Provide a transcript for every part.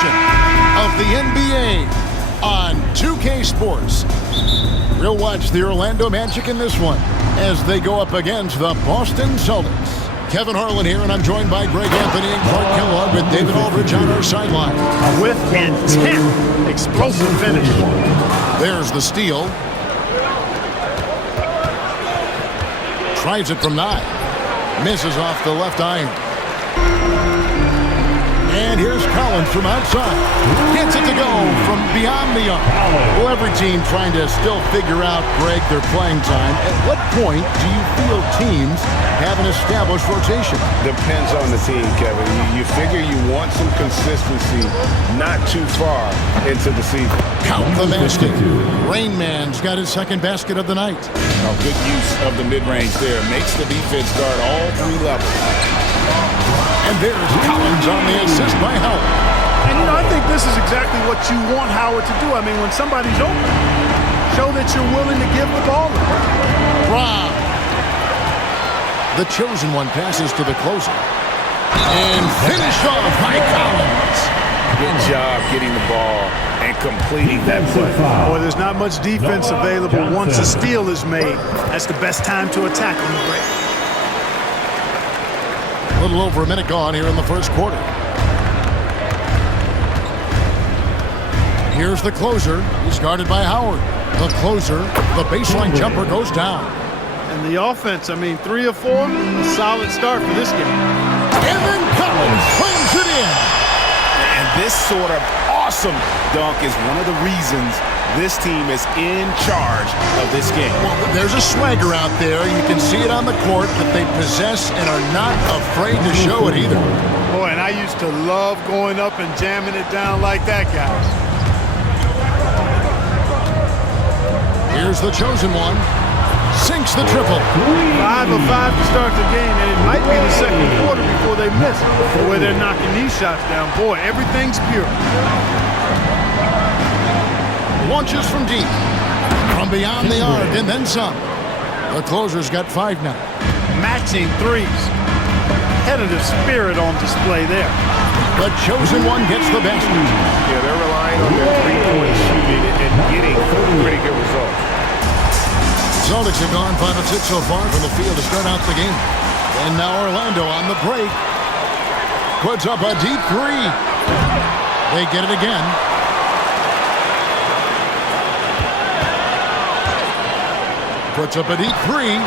edition of the NBA on 2K Sports. We'll watch the Orlando Magic in this one as they go up against the Boston Celtics. Kevin Harlan here, and I'm joined by Greg Anthony and Clark Kellogg with David Aldridge on our sideline. With intent, explosive finish. There's the steal. Tries it from 9. Misses off the left iron. And here's Collins from outside. Gets it to go from beyond the arc. Well, every team trying to still figure out, Greg, their playing time. At what point do you feel teams have an established rotation? Depends on the team, Kevin. You figure you want some consistency not too far into the season. Count the basket. Rain Man's got his second basket of the night. Oh, good use of the mid-range there. Makes the defense guard all 3 levels. And there's Collins on the assist by Howard. And, I think this is exactly what you want Howard to do. I mean, when somebody's open, show that you're willing to give the ball. Rob. The chosen one passes to the closer. And finished off by Collins. Good job getting the ball and completing that play. Boy, there's not much defense available once a steal is made. That's the best time to attack on the break. A little over a minute gone here in the first quarter. Here's the closer. He's guarded by Howard. The closer, the baseline jumper goes down. And the offense, 3 or 4, a solid start for this game. And then Collins slams it in. And this sort of awesome dunk is one of the reasons this team is in charge of this game. Well, there's a swagger out there. You can see it on the court that they possess and are not afraid to show it either. Boy, and I used to love going up and jamming it down like that, guys. Here's the chosen one. Sinks the triple. 5 of 5 to start the game, and it might be the second quarter before they miss the way they're knocking these shots down. Boy, everything's pure. Launches from deep. From beyond the arc and then some. The closer's got 5 now. Matching threes. Competitive spirit on display there. The chosen one gets the basket. Yeah, they're relying on their three-point shooting and getting pretty good results. Celtics have gone 5 of 6 so far from the field to start out the game. And now Orlando on the break. Puts up a deep 3. They get it again. Puts up a deep 3.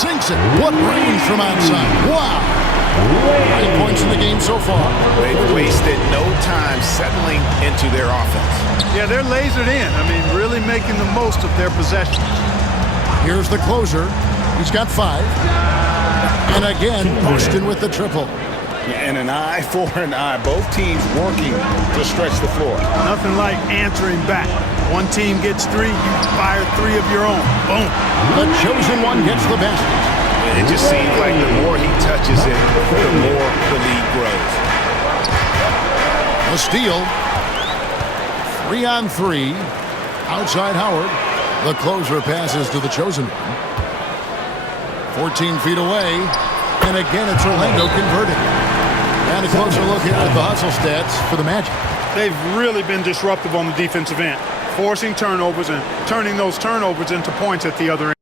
Sinks it. What range from outside. Wow. 9 points in the game so far. They've wasted no time settling into their offense. Yeah, they're lasered in. Really making the most of their possession. Here's the closer. He's got 5. And again, Boston with the triple. And an eye for an eye. Both teams working to stretch the floor. Nothing like answering back. One team gets 3, you fire 3 of your own. Boom. The chosen one gets the basket. It just seems like the more he touches it, the more the lead grows. The steal. 3 on 3. Outside Howard. The closer passes to the chosen one. 14 feet away. And again, it's Orlando converting. And a closer look here at the hustle stats for the Magic. They've really been disruptive on the defensive end, forcing turnovers and turning those turnovers into points at the other end.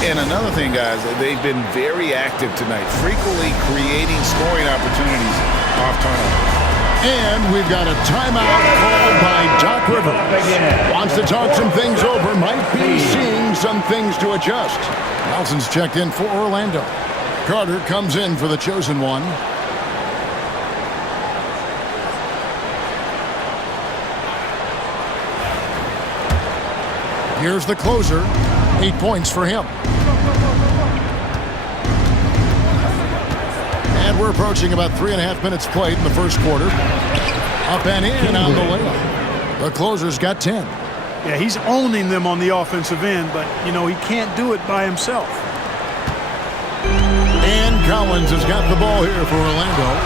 And another thing, guys, they've been very active tonight, frequently creating scoring opportunities off turnovers. And we've got a timeout called by Doc Rivers. Wants to talk some things over, might be seeing some things to adjust. Nelson's checked in for Orlando. Carter comes in for the chosen one. Here's the closer. 8 points for him. And we're approaching about 3.5 minutes played in the first quarter. Up and in on the layup. The closer's got 10. Yeah, he's owning them on the offensive end, but, he can't do it by himself. And Collins has got the ball here for Orlando.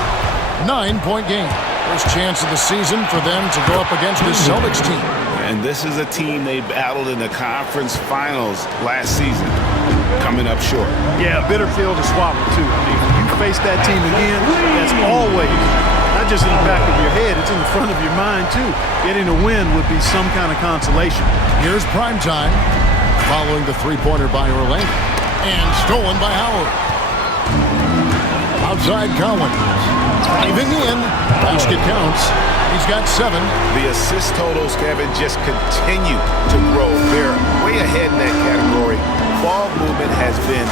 9-point game. First chance of the season for them to go up against this Celtics team. And this is a team they battled in the conference finals last season, coming up short. Yeah, a bitter pill to swallow, too. I mean, when you face that team again, that's always, not just in the back of your head, it's in the front of your mind, too. Getting a win would be some kind of consolation. Here's primetime, following the three-pointer by Orlando. And stolen by Howard. Outside Collins. Driving in. Basket counts. He's got 7. The assist totals, Kevin, just continue to grow. They're way ahead in that category. Ball movement has been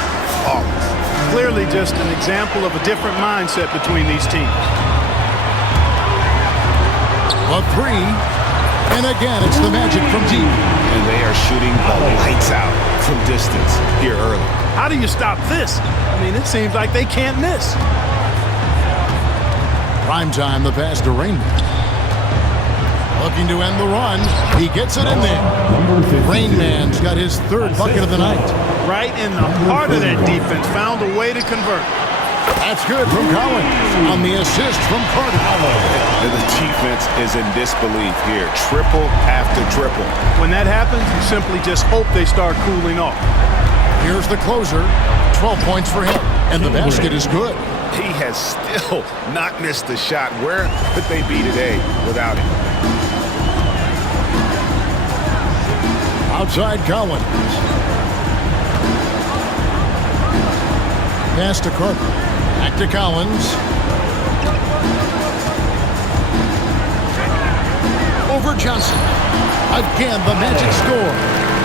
flawless. Clearly just an example of a different mindset between these teams. A 3. And again, it's the Magic from deep. And they are shooting the lights out from distance here early. How do you stop this? I mean, it seems like they can't miss. Primetime, the pass to Rainman. Looking to end the run. He gets it in there. Rainman's got his 3rd bucket of the night. Right in the heart of that defense. Found a way to convert. That's good from Collins on the assist from Carter. And the defense is in disbelief here. Triple after triple. When that happens, you simply just hope they start cooling off. Here's the closer. 12 points for him. And the basket is good. He has still not missed a shot. Where could they be today without him? Outside Collins. Pass to Carter. Back to Collins. Over Johnson. Again, the Magic score.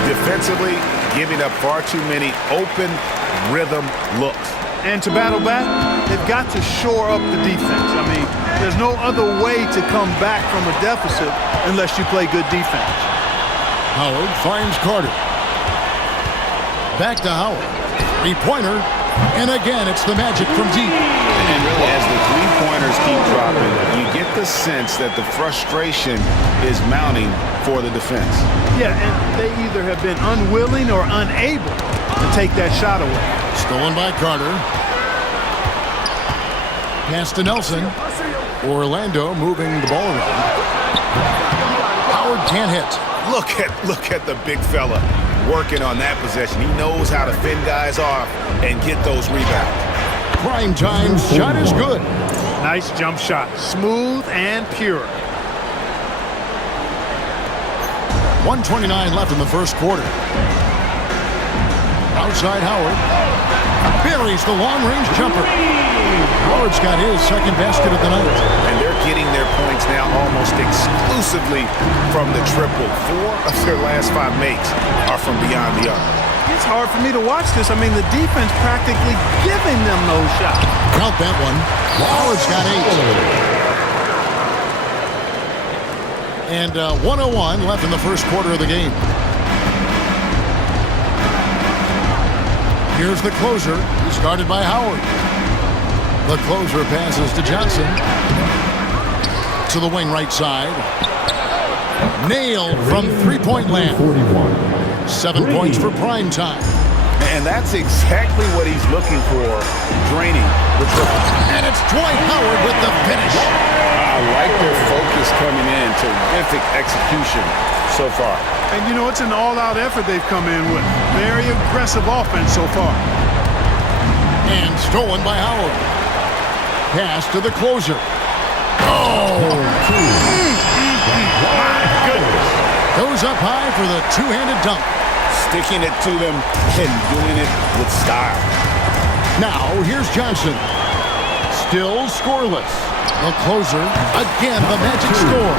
Defensively, giving up far too many open rhythm looks. And to battle back, they've got to shore up the defense. I mean, there's no other way to come back from a deficit unless you play good defense. Howard finds Carter. Back to Howard. 3-pointer. And again, it's the Magic from deep. And really, as the 3-pointers keep dropping, you get the sense that the frustration is mounting for the defense. Yeah, and they either have been unwilling or unable to take that shot away. Stolen by Carter. Pass to Nelson. Orlando moving the ball around. Howard can't hit. Look at the big fella working on that possession. He knows how to fend guys off and get those rebounds. Primetime's shot is good. Nice jump shot. Smooth and pure. 1:29 left in the first quarter. Outside Howard. Buries the long-range jumper. Howard's got his 2nd basket of the night. And they're getting their points now almost exclusively from the triple. 4 of their last 5 makes are from beyond the arc. It's hard for me to watch this. I mean, the defense practically giving them those shots. Count that one. Howard's got 8. And 1:01 left in the first quarter of the game. Here's the closer. He's guarded by Howard. The closer passes to Johnson. To the wing right side. Nailed from 3-point land. 7 points for prime time. And that's exactly what he's looking for, draining the triple. And it's Dwight Howard with the finish. I like their focus coming in. Terrific execution so far. And, you know, it's an all-out effort they've come in with. Very aggressive offense so far. And stolen by Howard. Pass to the closer. Oh! My goodness. Goes up high for the two-handed dunk. Sticking it to them and doing it with style. Now, here's Johnson. Still scoreless. The closer. Again, the Magic score.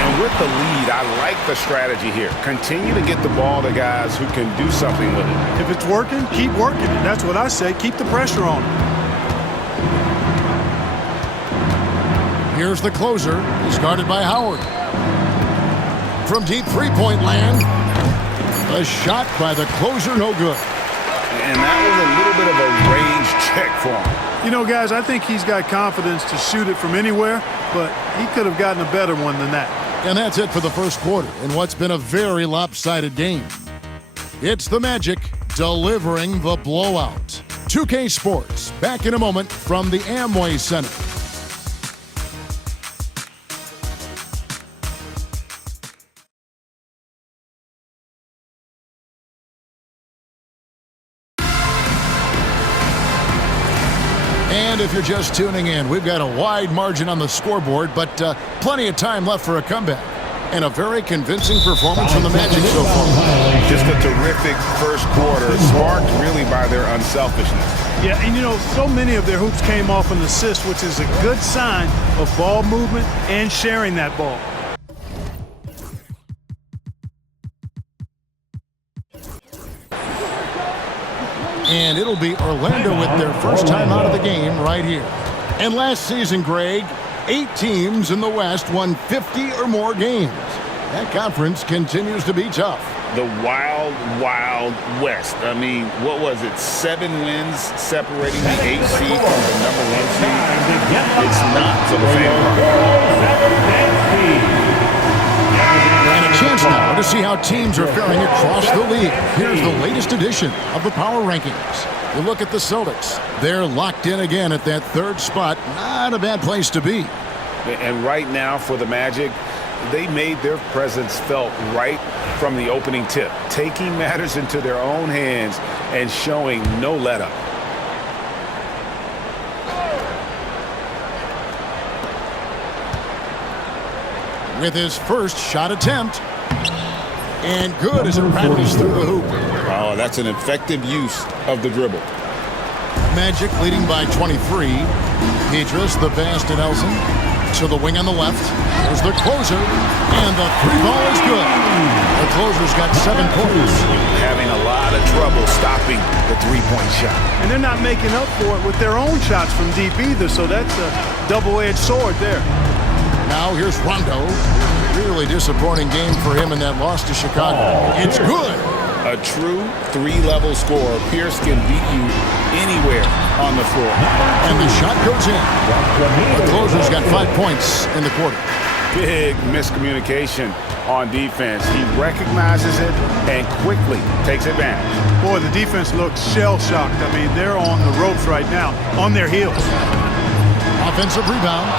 And with the lead, I like the strategy here. Continue to get the ball to guys who can do something with it. If it's working, keep working it. That's what I say. Keep the pressure on it. Here's the closer. He's guarded by Howard. From deep 3-point land. A shot by the closer, no good. And that was a little bit of a range check for him. You know, guys, I think he's got confidence to shoot it from anywhere, but he could have gotten a better one than that. And that's it for the first quarter in what's been a very lopsided game. It's the Magic delivering the blowout. 2K Sports, back in a moment from the Amway Center. And if you're just tuning in, we've got a wide margin on the scoreboard, but plenty of time left for a comeback. And a very convincing performance from the Magic so far. Just a terrific first quarter, sparked really by their unselfishness. Yeah, and you know, so many of their hoops came off an assist, which is a good sign of ball movement and sharing that ball. And it'll be Orlando with their first time out of the game right here. And last season, Greg, 8 teams in the West won 50 or more games. That conference continues to be tough. The wild, wild West. I mean, what was it? 7 wins separating the 8th seed from the number 1 seed. It's not for the fan. And a chance now to see how teams are faring across the league. Here's the latest edition of the Power Rankings. You look at the Celtics. They're locked in again at that 3rd spot. Not a bad place to be. And right now for the Magic, they made their presence felt right from the opening tip, taking matters into their own hands and showing no letup. With his first shot attempt. And good as it rattles through the hoop. Oh, that's an effective use of the dribble. Magic leading by 23. Pedras, the pass to Nelson. To the wing on the left. There's the closer. And the 3-ball is good. The closer's got 7 points. Having a lot of trouble stopping the 3-point shot. And they're not making up for it with their own shots from deep either, so that's a double-edged sword there. Now here's Rondo. Really disappointing game for him in that loss to Chicago. It's good. A true 3-level scorer. Pierce can beat you anywhere on the floor. And the shot goes in. The closer's got 5 points in the quarter. Big miscommunication on defense. He recognizes it and quickly takes advantage. Boy, the defense looks shell-shocked. I mean, they're on the ropes right now, on their heels. Offensive rebound.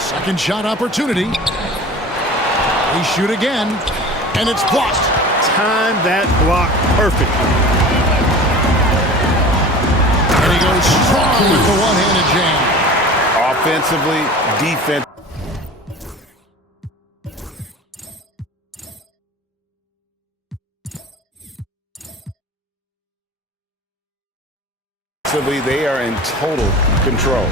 Second shot opportunity. They shoot again, and it's blocked. Time that block perfect. And he goes strong with the one-handed jam. Offensively, defense. They are in total control.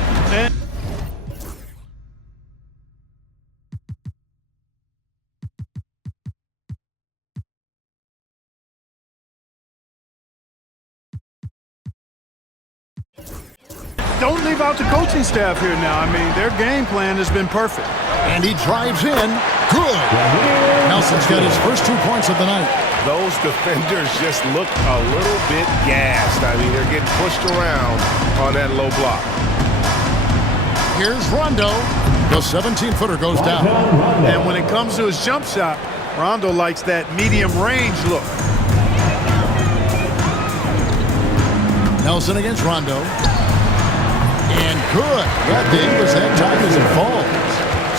Don't leave out the coaching staff here now. I mean, their game plan has been perfect. And he drives in. Good. Nelson's got his first 2 points of the night. Those defenders just look a little bit gassed. I mean, they're getting pushed around on that low block. Here's Rondo. The 17-footer goes down. And when it comes to his jump shot, Rondo likes that medium range look. Nelson against Rondo. And good. That thing was that time as it falls.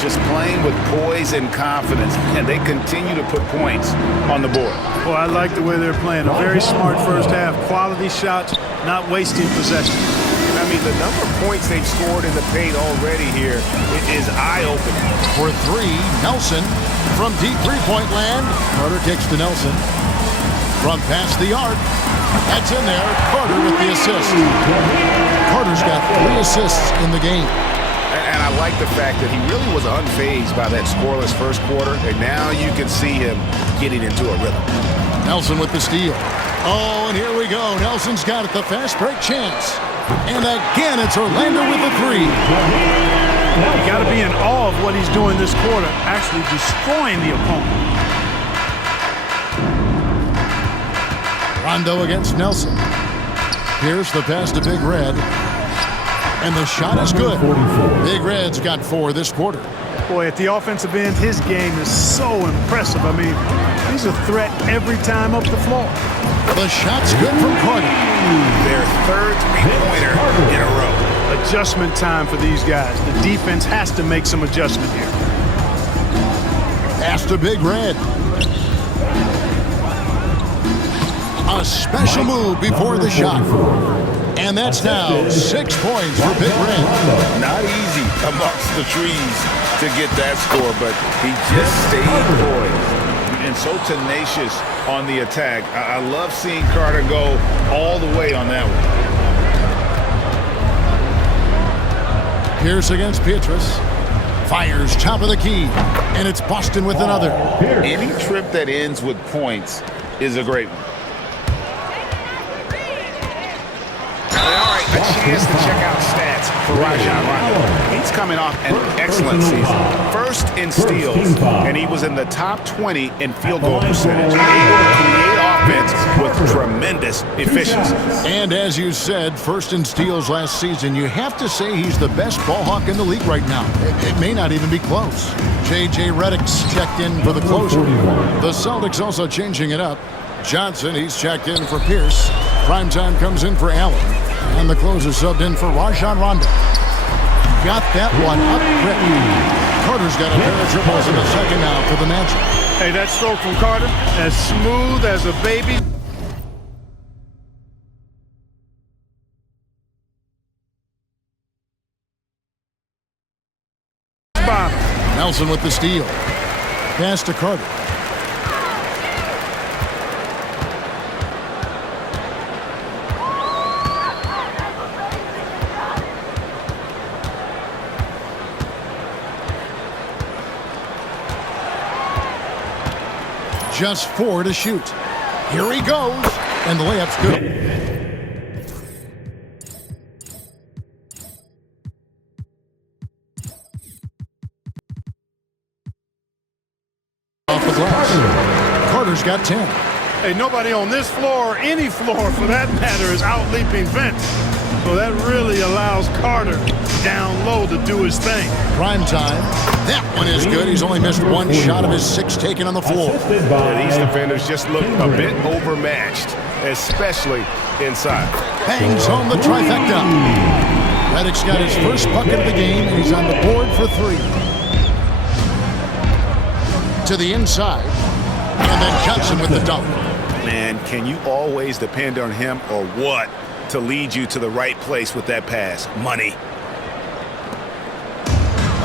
Just playing with poise and confidence, and they continue to put points on the board. Well, I like the way they're playing. A very smart first half. Quality shots, not wasting possession. I mean, the number of points they've scored in the paint already here is eye-opening. For 3, Nelson from deep three-point land. Carter kicks to Nelson. From past the arc. That's in there. Carter with the assist. Carter's got 3 assists in the game. And I like the fact that he really was unfazed by that scoreless first quarter, and now you can see him getting into a rhythm. Nelson with the steal. Oh, and here we go. Nelson's got it, the fast break chance. And again, it's Orlando with the 3. You got to be in awe of what he's doing this quarter, actually destroying the opponent. Rondo against Nelson. Here's the pass to Big Red. And the shot is good. Big Red's got 4 this quarter. Boy, at the offensive end, his game is so impressive. I mean, he's a threat every time up the floor. The shot's good from Carter. Their 3rd three-pointer in a row. Adjustment time for these guys. The defense has to make some adjustment here. Pass to Big Red. A special move before the shot. And that's now 6 points for Big Red. Not easy amongst the trees to get that score, but he just stayed poised and so tenacious on the attack. I love seeing Carter go all the way on that one. Pierce against Pietrus. Fires top of the key, and it's Boston with another. Any trip that ends with points is a great one. All right, a chance to check out stats for Rajon Rondo. He's coming off an excellent season. First in steals, and he was in the top 20 in field goal percentage. Able to create offense with tremendous efficiency. And as you said, first in steals last season, you have to say he's the best ball hawk in the league right now. It may not even be close. J.J. Redick's checked in for the closer. The Celtics also changing it up. Johnson, he's checked in for Pierce. Primetime comes in for Allen. And the closer subbed in for Rajon Rondo. Got that one up quick. Carter's got a pair of triples in the second now for the Magic. Hey, that stroke from Carter, as smooth as a baby. Nelson with the steal. Pass to Carter. Just 4 to shoot. Here he goes, and the layup's good. Off the glass. Carter's got 10. Hey, nobody on this floor, or any floor for that matter, is out-leaping Vince. So that really allows Carter down low to do his thing. Prime time. That one is good. He's only missed one shot of his 6 taken on the floor. These defenders just look a bit overmatched, especially inside. Bangs home the trifecta. Redick's got his first bucket of the game, and he's on the board for 3. To the inside. And then Johnson with the dunk. Man, can you always depend on him or what to lead you to the right place with that pass? Money.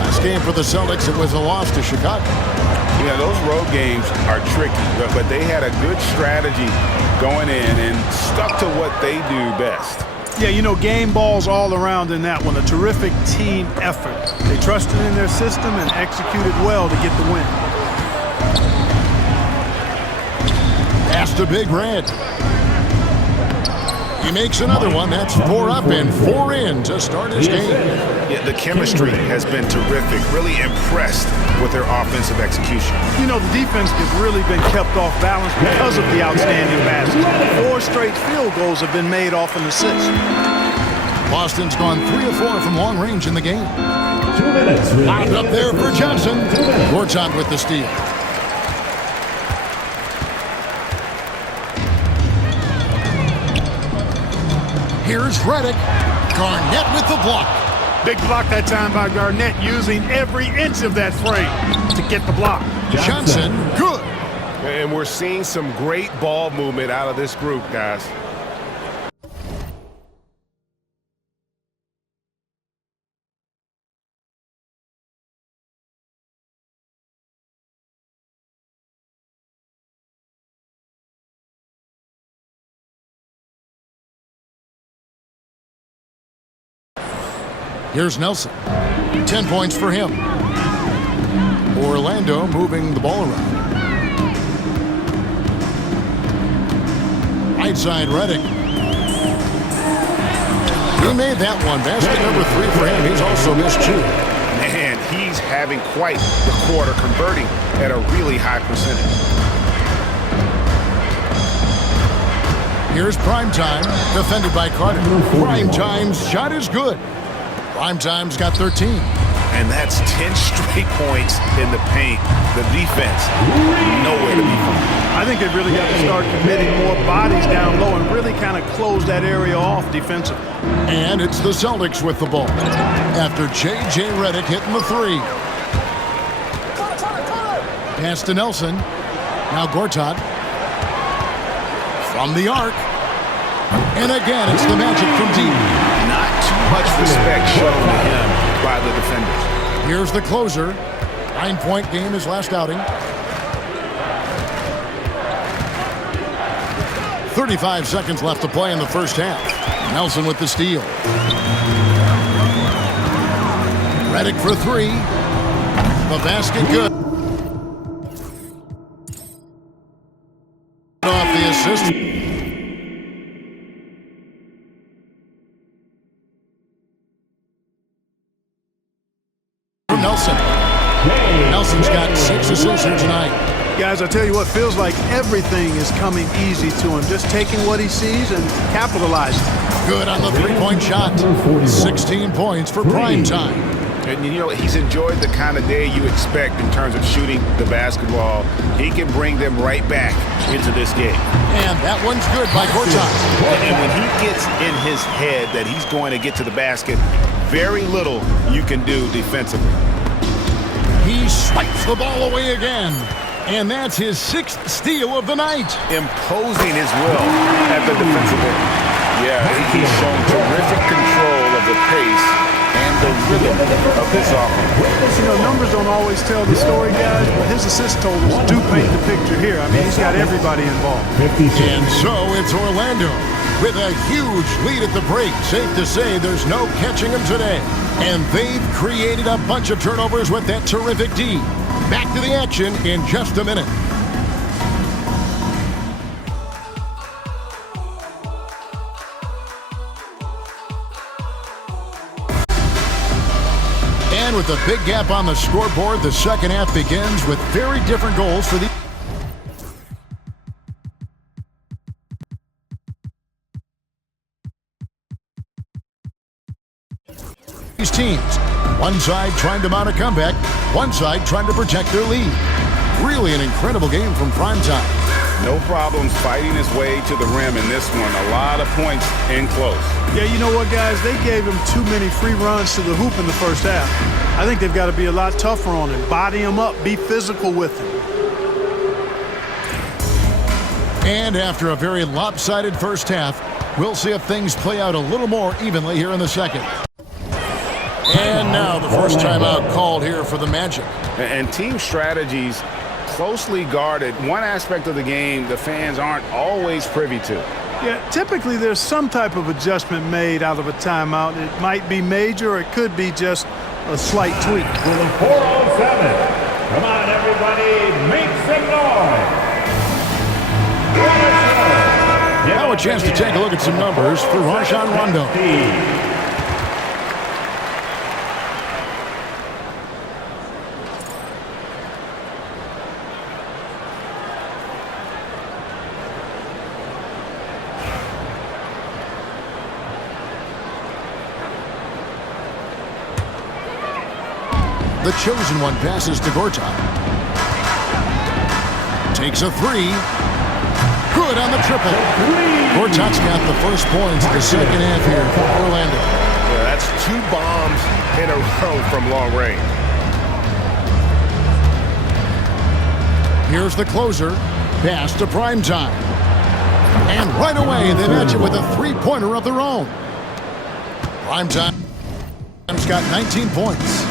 Last game for the Celtics, it was a loss to Chicago. Yeah, those road games are tricky, but they had a good strategy going in and stuck to what they do best. Yeah, you know, game balls all around in that one. A terrific team effort. They trusted in their system and executed well to get the win. Pass to Big Red. He makes another one. That's 4 up and 4 in to start his game. Yeah, the chemistry has been terrific. Really impressed with their offensive execution. You know, the defense has really been kept off balance because of the outstanding passes. 4 straight field goals have been made off an assist. Boston's gone 3 of 4 from long range in the game. 2 minutes. Lined up there for Johnson. Gortat with the steal. Here's Redick. Garnett with the block. Big block that time by Garnett, using every inch of that frame to get the block. Johnson, good. And we're seeing some great ball movement out of this group, guys. Here's Nelson. 10 points for him. Orlando moving the ball around. Right side, Redick. He made that one. Basket number 3 for him. He's also missed 2. Man, he's having quite the quarter, converting at a really high percentage. Here's Primetime, defended by Carter. Primetime's shot is good. Primetime's got 13. And that's 10 straight points in the paint. The defense, nowhere to be found. I think they've really got to start committing more bodies down low and really kind of close that area off defensively. And it's the Celtics with the ball. After J.J. Redick hitting the 3. Pass to Nelson. Now Gortat. From the arc. And again, it's the Magic from deep. Not too much respect shown to him by the defenders. Here's the closer. 9-point game his last outing. 35 seconds left to play in the first half. Nelson with the steal. Redick for three. The basket good. Off the assist. Nelson. Nelson's got 6 assists here tonight. Guys, I tell you what, feels like everything is coming easy to him. Just taking what he sees and capitalizing. Good on the three-point shot. 16 points for prime time. And you know, he's enjoyed the kind of day you expect in terms of shooting the basketball. He can bring them right back into this game. And that one's good by Gortat. And when he gets in his head that he's going to get to the basket, very little you can do defensively. He swipes the ball away again. And that's his 6th steal of the night. Imposing his will at the defensive end. Yeah, he's shown terrific control of the pace and the rhythm of this offense. You know, numbers don't always tell the story, guys, but his assist totals do paint the picture here. I mean, he's got everybody involved. And so it's Orlando with a huge lead at the break. Safe to say there's no catching them today. And they've created a bunch of turnovers with that terrific D. Back to the action in just a minute. And with a big gap on the scoreboard, the second half begins with very different goals for these teams. One side trying to mount a comeback, one side trying to protect their lead. Really an incredible game from primetime. No problems fighting his way to the rim in this one. A lot of points in close. Yeah, you know what, guys? They gave him too many free runs to the hoop in the first half. I think they've got to be a lot tougher on him. Body him up. Be physical with him. And after a very lopsided first half, we'll see if things play out a little more evenly here in the second. And now the first timeout called here for the Magic. And team strategies closely guarded. One aspect of the game the fans aren't always privy to. Yeah, typically there's some type of adjustment made out of a timeout. It might be major or it could be just a slight tweak. 407. Come on, everybody, make some noise. Now a chance to take a look at some numbers for Rajon Rondo. The chosen one passes to Gortat. Takes a three. Good on the triple. Gortat's got the first points of the second half here for Orlando. Yeah, that's 2 bombs in a row from long range. Here's the closer. Pass to primetime. And right away, they match it with a three-pointer of their own. Primetime's got 19 points.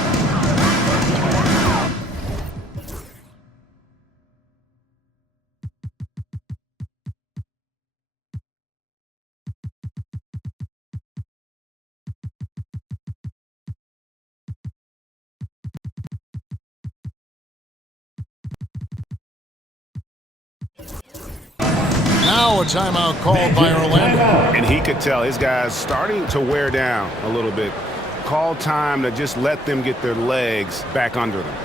Now a timeout called by Orlando. And he could tell his guys starting to wear down a little bit. Call time to just let them get their legs back under them.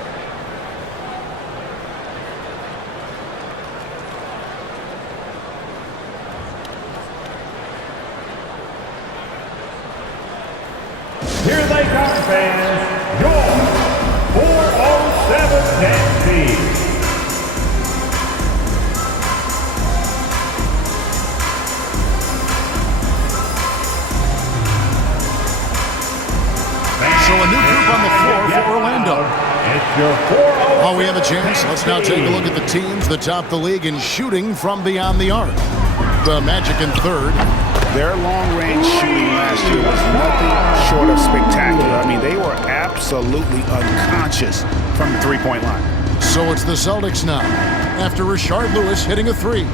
Here they come, fans. Your 407 dance team. So a new group on the floor for Orlando. It's your 407. While we have a chance, let's now take a look at the teams that top the league in shooting from beyond the arc. The Magic in third, Their long-range shooting last year was nothing short of spectacular. I mean, they were absolutely unconscious from the three-point line. So it's the Celtics now, after Rashard Lewis hitting a three.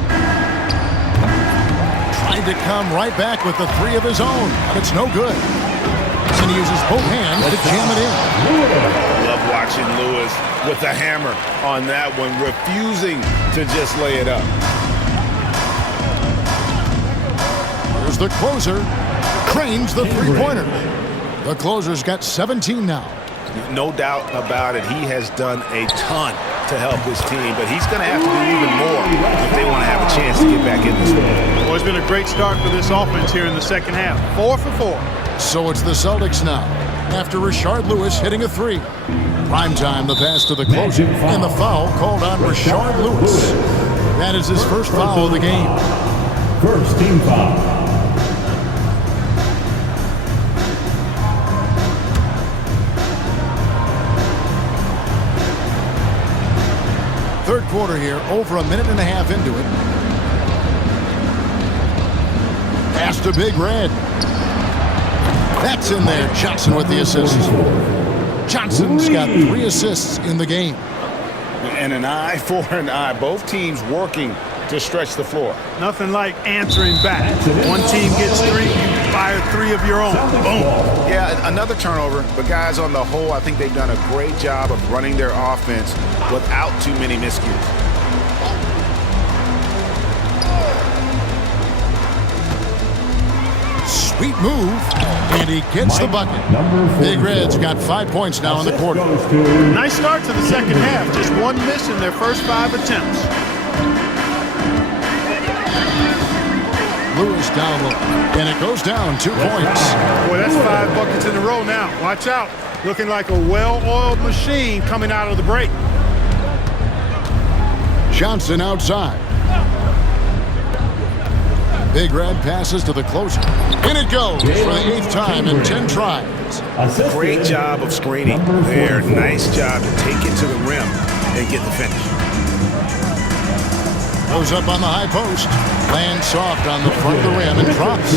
Trying to come right back with the three of his own, but it's no good. And he uses both hands to jam it in. Love watching Lewis with the hammer on that one, refusing to just lay it up. Here's the closer. Cranes the three-pointer. The closer's got 17 now. No doubt about it. He has done a ton to help his team, but he's going to have to do even more if they want to have a chance to get back in this game. Well, it's been a great start for this offense here in the second half. 4 for 4. So it's the Celtics now, after Rashard Lewis hitting a three. Primetime, the pass to the closer, and the foul called on Rashard Lewis. That is his first foul of the game. First team foul. Third quarter here, over a minute and a half into it. Pass to Big Red. That's in there. Johnson with the assist. Johnson's got 3 assists in the game. And an eye for an eye. Both teams working to stretch the floor. Nothing like answering back. One team gets 3, you fire 3 of your own. Boom. Yeah, another turnover. But guys, on the whole, I think they've done a great job of running their offense without too many miscues. Sweet move, and he gets the bucket. Big Red's got 5 points now in the quarter. Nice start to the second half. Just 1 miss in their first 5 attempts. Lewis down low, and it goes down 2 points. Boy, that's 5 buckets in a row now. Watch out. Looking like a well-oiled machine coming out of the break. Johnson outside. Big Red passes to the closer. In it goes for the 8th time in 10 tries. Great job of screening there. Nice job to take it to the rim and get the finish. Goes up on the high post. Lands soft on the front of the rim and drops.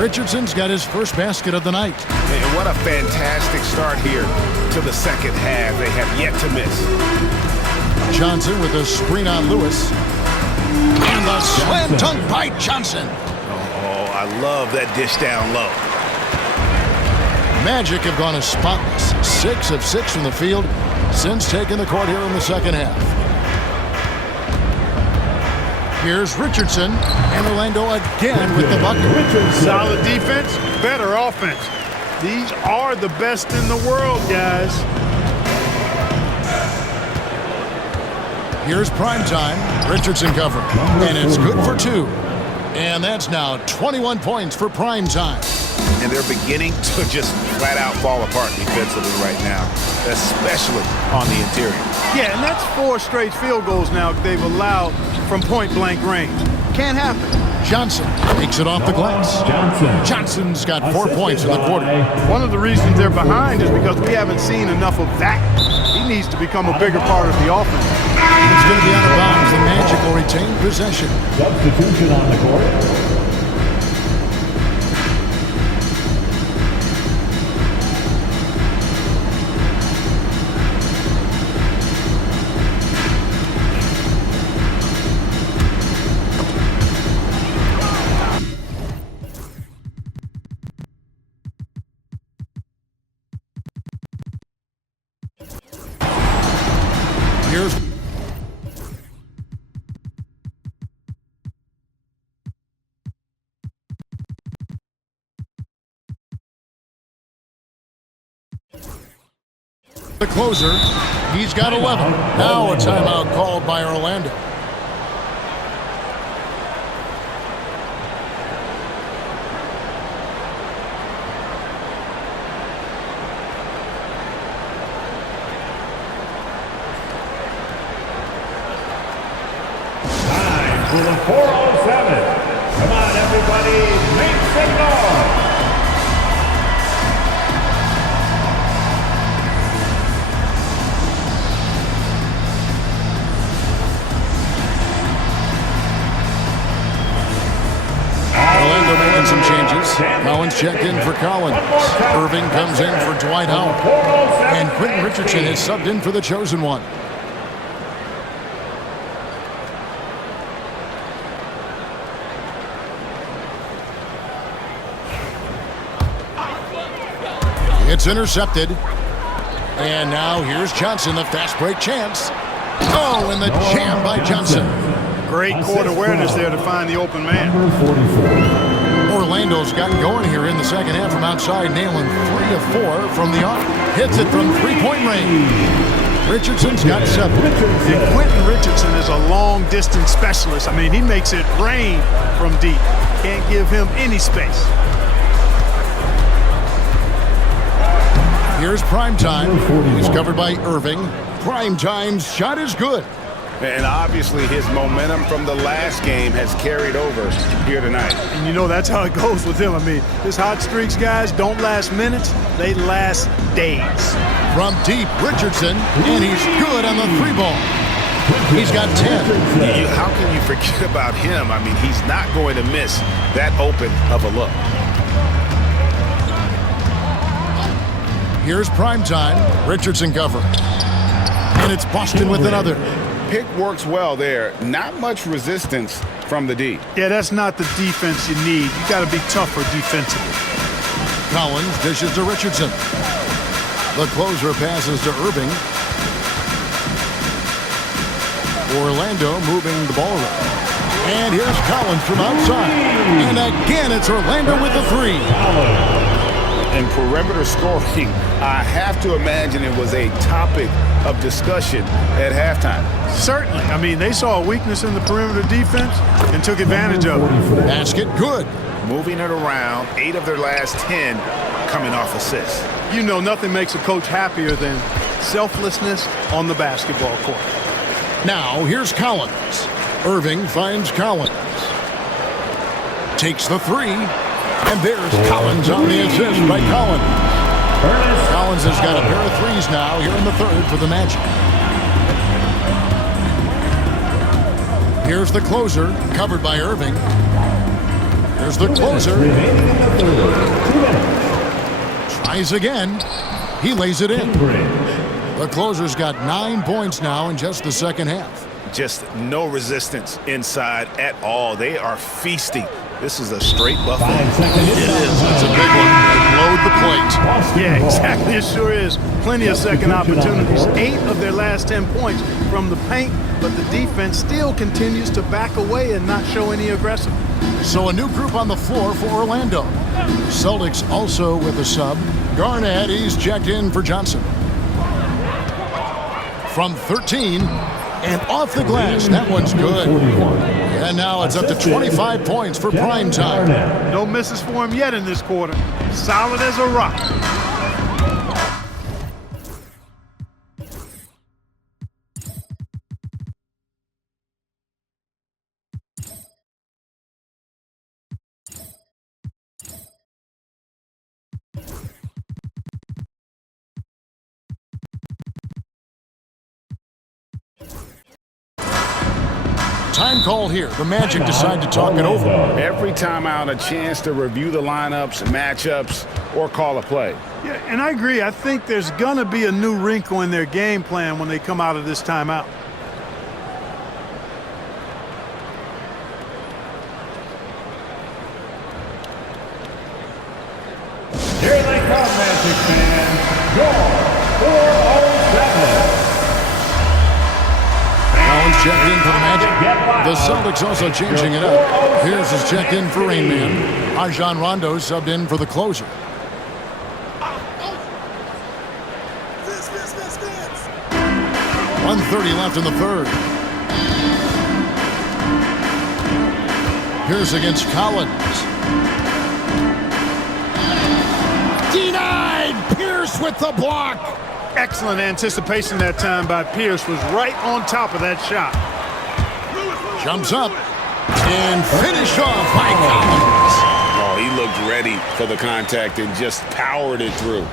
Richardson's got his first basket of the night. And what a fantastic start here to the second half. They have yet to miss. Johnson with a screen on Lewis. And the slam dunk by Johnson. Oh, I love that dish down low. Magic have gone as spotless. 6 of 6 from the field since taking the court here in the second half. Here's Richardson, and Orlando again with the bucket. Solid defense, better offense. These are the best in the world, guys. Here's primetime. Richardson covering, and it's good for 2. And that's now 21 points for primetime. And they're beginning to just flat out fall apart defensively right now, especially on the interior. Yeah, and that's 4 straight field goals now they've allowed from point-blank range. Can't happen. Johnson takes it off the glass. Johnson's got 4 points in the quarter. One of the reasons they're behind is because we haven't seen enough of that. He needs to become a bigger part of the offense. It's going to be out of bounds. The Magic will retain possession. Substitution on the court. Here's the closer. He's got 11. Now a timeout called by Orlando. To the 407. Come on, everybody, make some noise. Orlando making changes. Collins checked in for Collins. Irving comes in for Dwight Howard. And Quentin Richardson is subbed in for the chosen one. It's intercepted. And now here's Johnson, the fast break chance. Oh, and the jam by Johnson. Great court awareness there to find the open man. Orlando's gotten going here in the second half from outside, nailing 3 of 4 from the arc. Hits it from three-point range. Richardson's got 7. And Quentin Richardson is a long-distance specialist. I mean, he makes it rain from deep. Can't give him any space. Here's Primetime. He's covered by Irving. Primetime's shot is good. And obviously his momentum from the last game has carried over here tonight. And you know that's how it goes with him. I mean, his hot streaks, guys, don't last minutes. They last days. From deep, Richardson, and he's good on the 3-ball. He's got 10. How can you forget about him? I mean, he's not going to miss that open of a look. Here's Primetime. Richardson covering. And it's Boston with another. Pick works well there. Not much resistance from the D. Yeah, that's not the defense you need. You got to be tougher defensively. Collins dishes to Richardson. The closer passes to Irving. Orlando moving the ball around. And here's Collins from outside. And again, it's Orlando with the 3. And perimeter scoring, I have to imagine it was a topic of discussion at halftime. Certainly. I mean, they saw a weakness in the perimeter defense and took advantage of it. Basket good. Moving it around, 8 of their last 10 coming off assists. You know, nothing makes a coach happier than selflessness on the basketball court. Now, here's Collins. Irving finds Collins. Takes the 3. And there's Collins on the assist by Collins. Collins has got a pair of 3s now here in the 3rd for the Magic. Here's the closer, covered by Irving. Here's the closer. Tries again. He lays it in. The closer's got 9 points now in just the second half. Just no resistance inside at all. They are feasting. This is a straight buffet. It is. It's a big one. They load the plate. Yeah, exactly. It sure is. Plenty of second opportunities. 8 of their last 10 points from the paint, but the defense still continues to back away and not show any aggressiveness. So a new group on the floor for Orlando. Celtics also with a sub. Garnett, he's checked in for Johnson. From 13 and off the glass. That one's good. And now it's up to 25 points for Primetime. No misses for him yet in this quarter. Solid as a rock. Time call here. The Magic decide to talk it over. Every timeout, a chance to review the lineups, matchups, or call a play. Yeah, and I agree. I think there's going to be a new wrinkle in their game plan when they come out of this timeout. Here they come, Magic fans. Your 407. Collins checked in for the Magic. The Celtics also changing it up. Here's his check in for Rain Man. Rajon Rondo subbed in for the closer. 1:30 left in the 3rd. Pierce against Collins. Denied! Pierce with the block. Excellent anticipation that time by Pierce. Was right on top of that shot. Jumps up and finished off by Collins. Oh, he looked ready for the contact and just powered it through.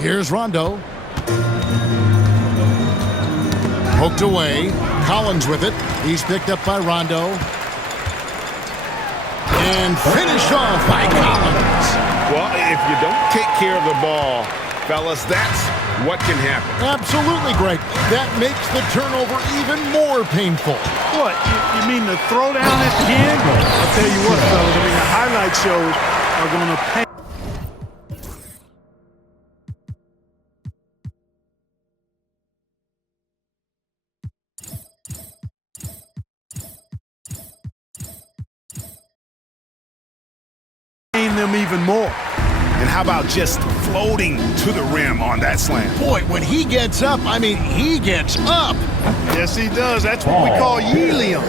Here's Rondo. Poked away. Collins with it. He's picked up by Rondo. And finished off by Collins. Well, if you don't take care of the ball, fellas, that's what can happen. Absolutely, Greg. That makes the turnover even more painful. What, you mean the throwdown at the end? I'll tell you what, fellas, I mean, the highlight shows are going to pay. Them even more. And how about just floating to the rim on that slam? Boy, when he gets up, I mean, he gets up. Yes, he does. That's what we call helium.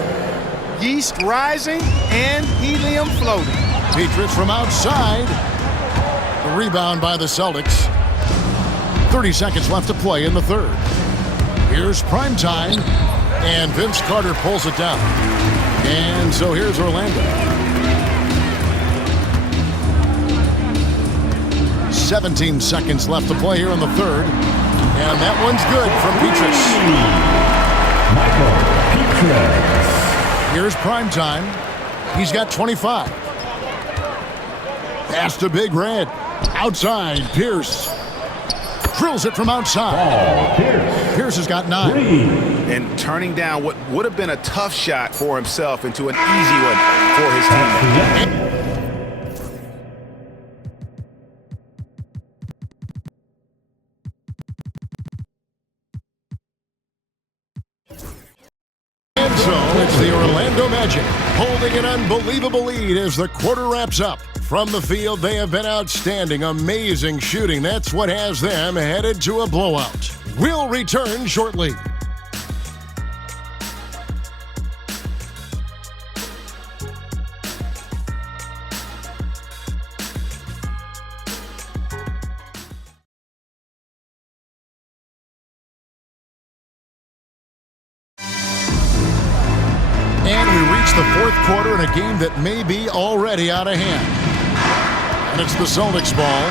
Yeast rising and helium floating. Petras from outside. The rebound by the Celtics. 30 seconds left to play in the third. Here's primetime, and Vince Carter pulls it down. And so here's Orlando. 17 seconds left to play here in the third. And that one's good from Petras. Michael Petras. Here's primetime. He's got 25. Pass to Big Red. Outside, Pierce. Drills it from outside. Pierce has got 9. And turning down what would have been a tough shot for himself into an easy one for his teammate. It's the Orlando Magic holding an unbelievable lead as the quarter wraps up. From the field, they have been outstanding, amazing shooting. That's what has them headed to a blowout. We'll return shortly. And we reach the fourth quarter in a game that may be already out of hand. And it's the Celtics ball.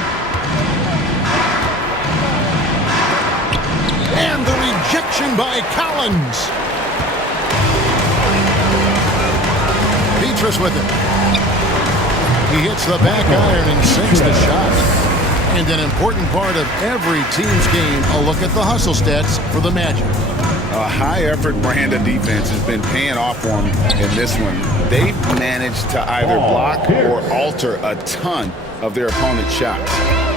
And the rejection by Collins. Petras with it. He hits the back iron and sinks the shot. And an important part of every team's game, a look at the hustle stats for the Magic. A high-effort brand of defense has been paying off for them in this one. They've managed to either block or alter a ton of their opponent's shots.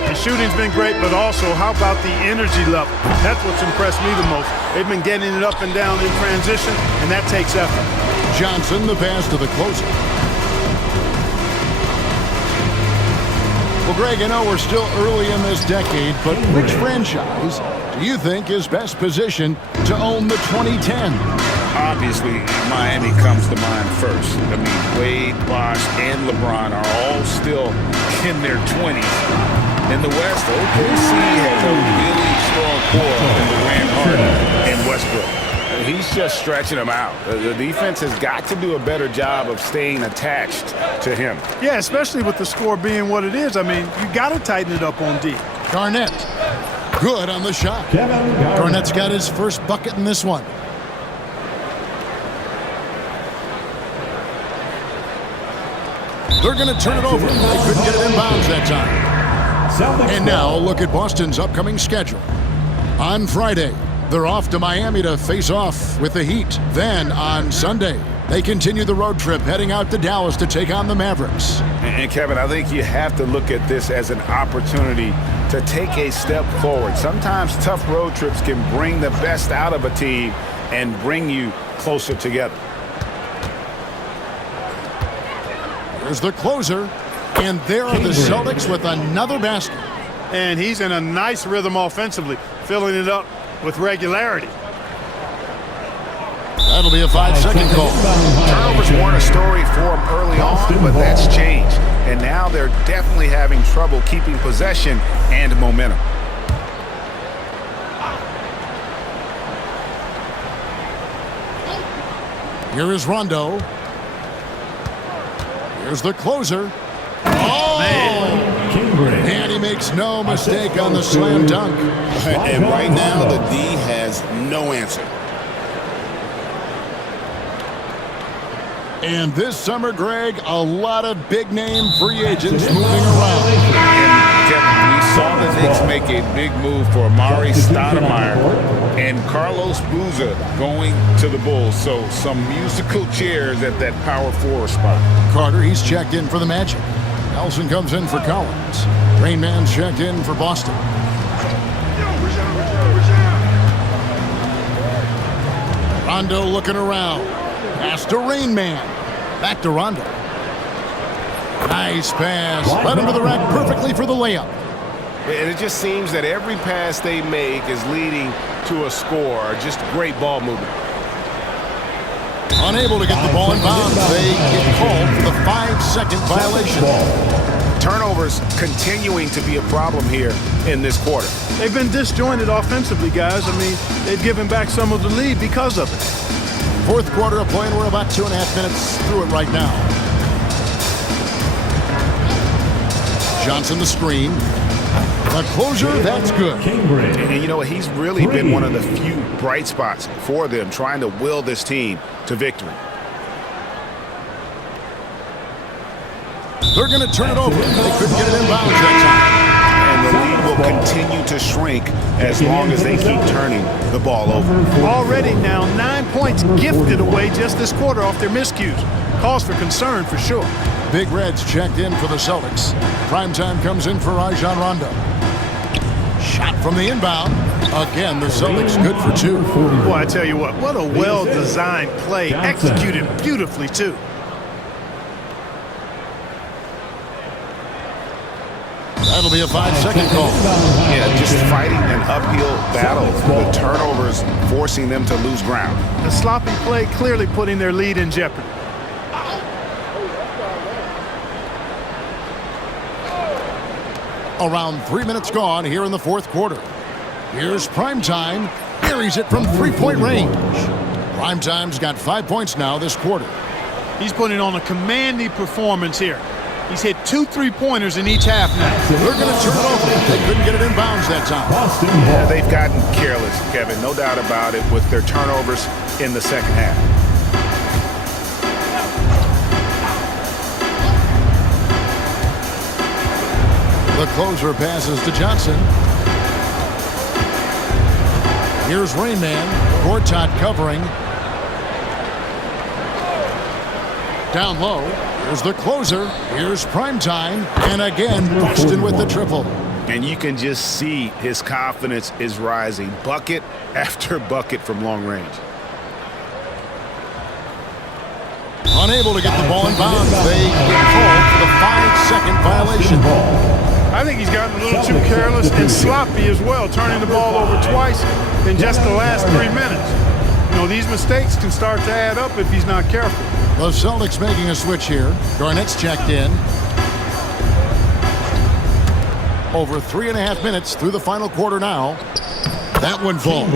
The shooting's been great, but also, how about the energy level? That's what's impressed me the most. They've been getting it up and down in transition, and that takes effort. Johnson, the pass to the closer. Well, Greg, I know we're still early in this decade, but which franchise do you think is best positioned to own the 2010? Obviously, Miami comes to mind first. I mean, Wade, Bosh, and LeBron are all still in their 20s. In the West, OKC has a really strong core in Durant, Harden, and Westbrook. He's just stretching them out. The defense has got to do a better job of staying attached to him. Yeah, especially with the score being what it is. I mean, you got to tighten it up on D. Garnett, good on the shot. Garnett's got his first bucket in this one. They're going to turn it over. They couldn't get it in bounds that time. And now look at Boston's upcoming schedule. On Friday, they're off to Miami to face off with the Heat. Then on Sunday, they continue the road trip heading out to Dallas to take on the Mavericks. And Kevin, I think you have to look at this as an opportunity to take a step forward. Sometimes tough road trips can bring the best out of a team and bring you closer together. Here's the closer, and there are the Celtics with another basket. And he's in a nice rhythm offensively, filling it up with regularity. That'll be a 5-second call. Turnovers weren't a story for him early on, but that's changed. And now they're definitely having trouble keeping possession and momentum. Here is Rondo. Here's the closer. Oh! And he makes no mistake on the slam dunk. And right now, the D has no answer. And this summer, Greg, a lot of big-name free agents moving around. And Kevin, we saw the Knicks make a big move for Amari Stoudemire and Carlos Boozer going to the Bulls. So some musical chairs at that power forward spot. Carter, he's checked in for the Magic. Nelson comes in for Collins. Rain Man's checked in for Boston. Rondo looking around. Pass to Rain Man. Back to Rondo. Nice pass. Led him to the rack perfectly for the layup. And it just seems that every pass they make is leading to a score. Just great ball movement. Unable to get the ball in bounds. They get called for the 5-second violation. Turnovers continuing to be a problem here in this quarter. They've been disjointed offensively, guys. I mean, they've given back some of the lead because of it. Fourth quarter of play, and we're about 2.5 minutes through it right now. Johnson the screen. The closer, that's good. And you know what? He's really been one of the few bright spots for them, trying to will this team to victory. They're going to turn it over. They couldn't get it in bounds that time. And the lead will continue to shrink as long as they keep turning the ball over. Already now 9 points gifted away just this quarter off their miscues. Cause for concern for sure. Big Red's checked in for the Celtics. Primetime comes in for Rajon Rondo. Shot from the inbound. Again, the Celtics good for 2. Boy, I tell you what a well-designed play. Executed beautifully, too. That'll be a 5-second call. Yeah, just fighting an uphill battle. The turnovers forcing them to lose ground. The sloppy play clearly putting their lead in jeopardy. Around 3 minutes gone here in the fourth quarter. Here's Primetime. Buries it from 3-point range. Primetime's got 5 points now this quarter. He's putting on a commanding performance here. He's hit 2 3-pointers in each half now. They're going to turn it over. They couldn't get it in bounds that time. Yeah, they've gotten careless, Kevin, no doubt about it, with their turnovers in the second half. The closer passes to Johnson. Here's Rain Man. Gortat covering. Down low. Here's the closer. Here's Primetime. And again, Boston with the triple. And you can just see his confidence is rising. Bucket after bucket from long range. Unable to get the ball in bounds. They get called for the 5-second violation. I think he's gotten a little too careless and sloppy as well, turning the ball over twice in just the last 3 minutes. You know, these mistakes can start to add up if he's not careful. The Celtics making a switch here. Garnett's checked in. Over 3.5 minutes through the final quarter now. That one falls.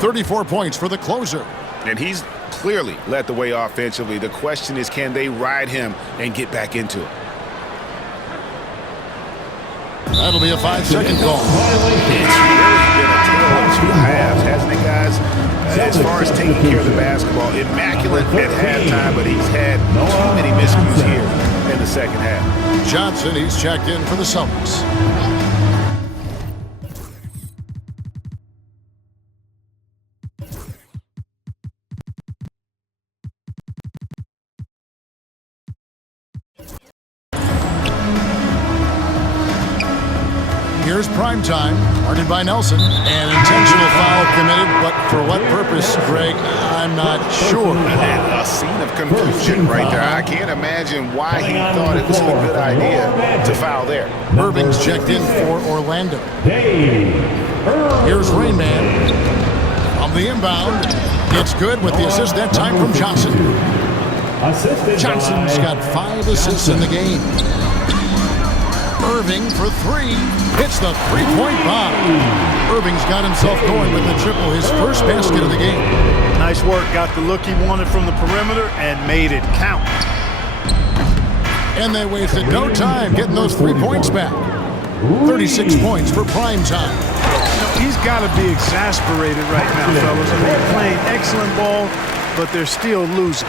34 points for the closer. And he's clearly led the way offensively. The question is, can they ride him and get back into it? That'll be a 5-second call. It's really been a tale of 2 halves, hasn't it, guys? As far as taking care of the basketball, immaculate at halftime, but he's had too many miscues here in the second half. Johnson, he's checked in for the Celtics. Here's Primetime, guarded by Nelson. An intentional foul committed, but for what purpose, Greg, I'm not sure. And a scene of confusion right there. I can't imagine why he thought it was a good idea to foul there. Irving's checked in for Orlando. Here's Rain Man. On the inbound, it's good with the assist that time from Johnson. Johnson's got 5 assists in the game. Irving for 3. Hits the 3-point bomb. Irving's got himself going with the triple, his first basket of the game. Nice work. Got the look he wanted from the perimeter and made it count. And they wasted no time getting those 3 points back. 36 points for Primetime. He's got to be exasperated right now, fellas. They're playing excellent ball, but they're still losing.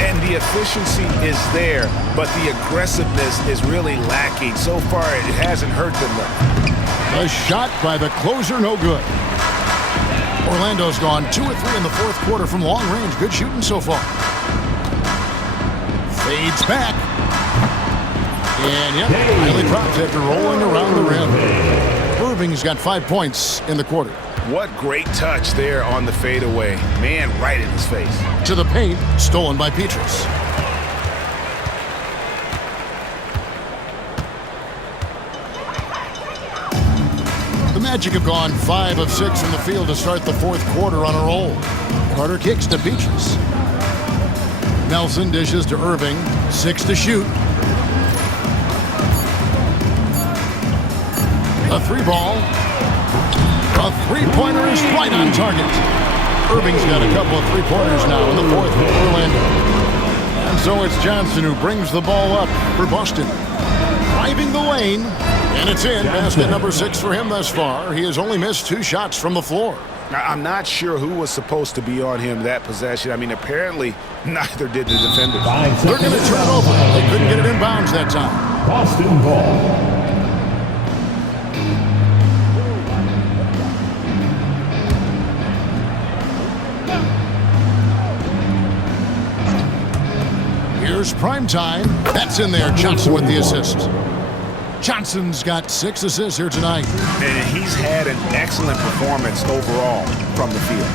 And the efficiency is there, but the aggressiveness is really lacking. So far, it hasn't hurt them, though. A shot by the closer, no good. Orlando's gone 2 of 3 in the fourth quarter from long range. Good shooting so far. Fades back. And, yep, highly dropped after rolling around the rim. Irving's got 5 points in the quarter. What great touch there on the fadeaway. Man, right in his face. To the paint, stolen by Petrus. The Magic have gone 5 of 6 in the field to start the fourth quarter on a roll. Carter kicks to Petrus. Nelson dishes to Irving. 6 to shoot. A 3-ball. A 3-pointer is right on target. Irving's got a couple of 3-pointers now in the fourth for Orlando. And so it's Johnson who brings the ball up for Boston. Driving the lane. And it's in. Basket number 6 for him thus far. He has only missed 2 shots from the floor. Now, I'm not sure who was supposed to be on him that possession. I mean, apparently, neither did the defenders. They're going to turn it over. They couldn't get it in bounds that time. Boston ball. Here's prime time. That's in there. Johnson with the assist. Johnson's got 6 assists here tonight. And he's had an excellent performance overall from the field.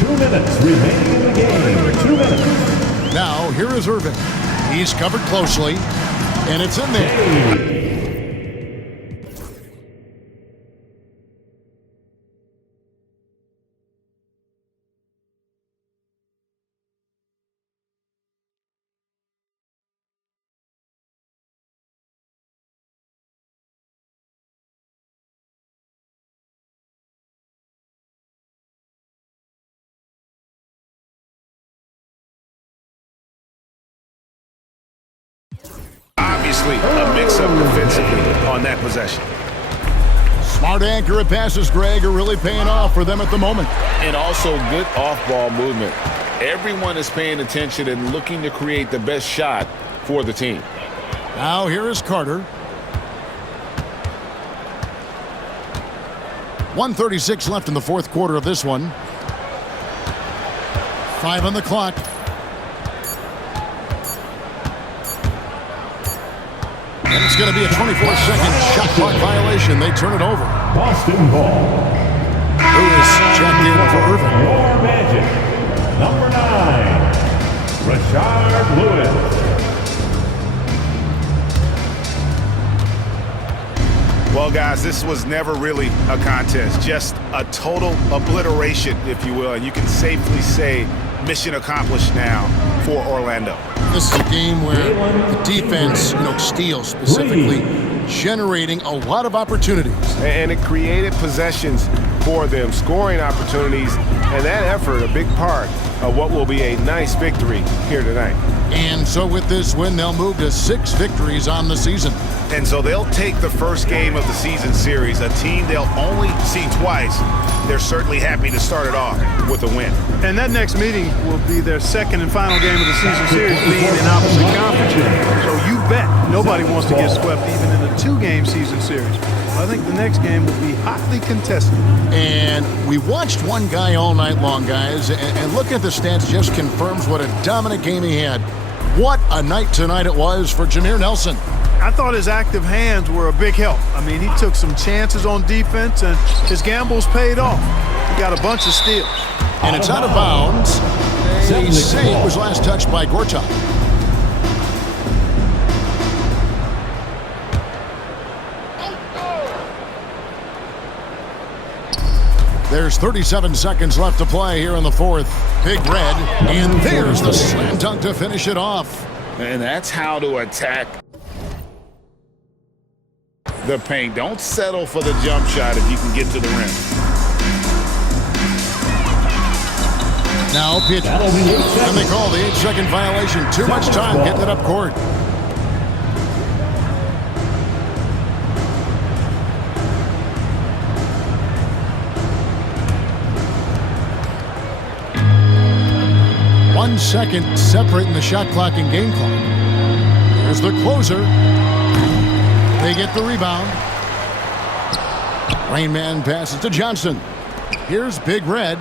2 minutes remaining in the game. 2 minutes. Now, here is Irving. He's covered closely, and it's in there. Obviously, a mix-up defensively on that possession. Smart accurate passes, Greg, are really paying off for them at the moment. And also good off-ball movement. Everyone is paying attention and looking to create the best shot for the team. Now here is Carter. 1:36 left in the fourth quarter of this one. 5 on the clock. And it's going to be a 24-second shot clock violation. They turn it over. Boston ball. Lewis checked in for Irving. Your Magic. Number 9. Rashard Lewis. Well, guys, this was never really a contest. Just a total obliteration, if you will. And you can safely say mission accomplished now for Orlando. This is a game where the defense, steals specifically, generating a lot of opportunities. And it created possessions for them, scoring opportunities, and that effort, a big part of what will be a nice victory here tonight. And so with this win, they'll move to 6 victories on the season. And so they'll take the first game of the season series, a team they'll only see twice. They're certainly happy to start it off with a win. And that next meeting will be their second and final game of the season series, being in opposite conferences. So you bet nobody wants to get swept even in a 2-game season series. I think the next game will be hotly contested. And we watched one guy all night long, guys, and look at the stats just confirms what a dominant game he had. What a night tonight it was for Jameer Nelson. I thought his active hands were a big help. I mean, he took some chances on defense, and his gambles paid off. He got a bunch of steals. And it's out of bounds. They say it was last touched by Gortat. There's 37 seconds left to play here in the fourth. Big Red, and there's the slam dunk to finish it off. And that's how to attack the paint. Don't settle for the jump shot if you can get to the rim. Now pitch. And they call the 8-second violation. Too much time getting it up court. 1 second separating the shot clock and game clock. Here's the closer. They get the rebound. Rain Man passes to Johnson. Here's Big Red.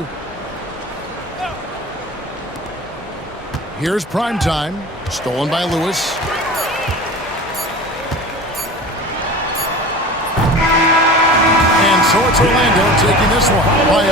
Here's Primetime. Stolen by Lewis. And so it's Orlando taking this one by